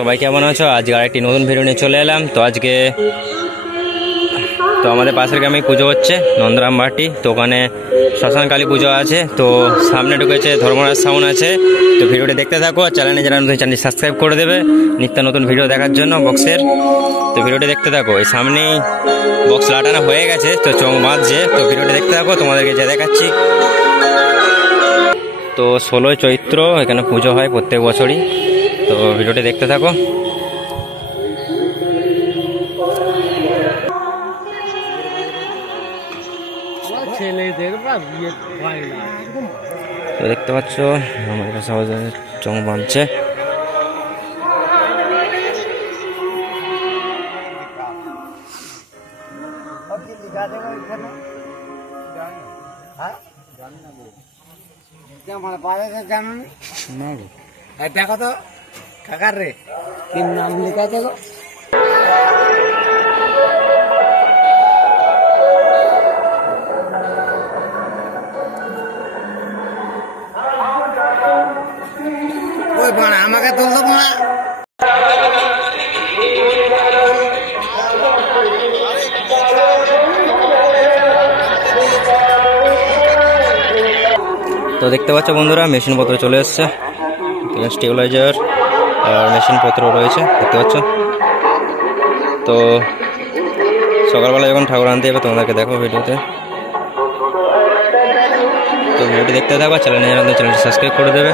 সবাই কেমন আছো? আজকে আরেকটি নতুন ভিডিও নিয়ে চলে এলাম। তো আজকে আমাদের পাশের গ্রামে পুজো হচ্ছে, নন্দরাম বাটি। তো ওখানে শ্মশান কালী পুজো আছে। তো সামনে ঢুকেছে ধর্মরাজ সাউন্ড আছে। তো ভিডিওটি দেখতে থাকো, আর চ্যানেলে যারা নতুন চ্যানেলটি সাবস্ক্রাইব করে দেবে নিত্য নতুন ভিডিও দেখার জন্য বক্সের। তো ভিডিওটি দেখতে থাকো। এই সামনেই বক্স লাটানো হয়ে গেছে, তো চোখ বাঁধছে। তো ভিডিওটি দেখতে থাকো, তোমাদেরকে যা দেখাচ্ছি। তো 16 চৈত্র এখানে পুজো হয় প্রত্যেক বছরই। তো ভিডিওটি দেখতে থাকো। তো দেখতে পাচ্ছ আমার কাছে চং বাঁধছে। দেখো তো কাকার রে কি নাম লেখা আছে গো? ওই বানা আমাকে তুলতো বানা। তো দেখতে পাচ্ছ বন্ধুরা, মেশিন পত্র চলে এসছে। স্টেবিলাইজার আর মেশিন পত্র রয়েছে, দেখতে পাচ্ছ। তো সকালবেলা যখন ঠাকুর আনতে যাবে তোমাদেরকে দেখো ভিডিওতে। তো ভিডিওটি দেখতে থাকো, চ্যানেলটি সাবস্ক্রাইব করে দেবে।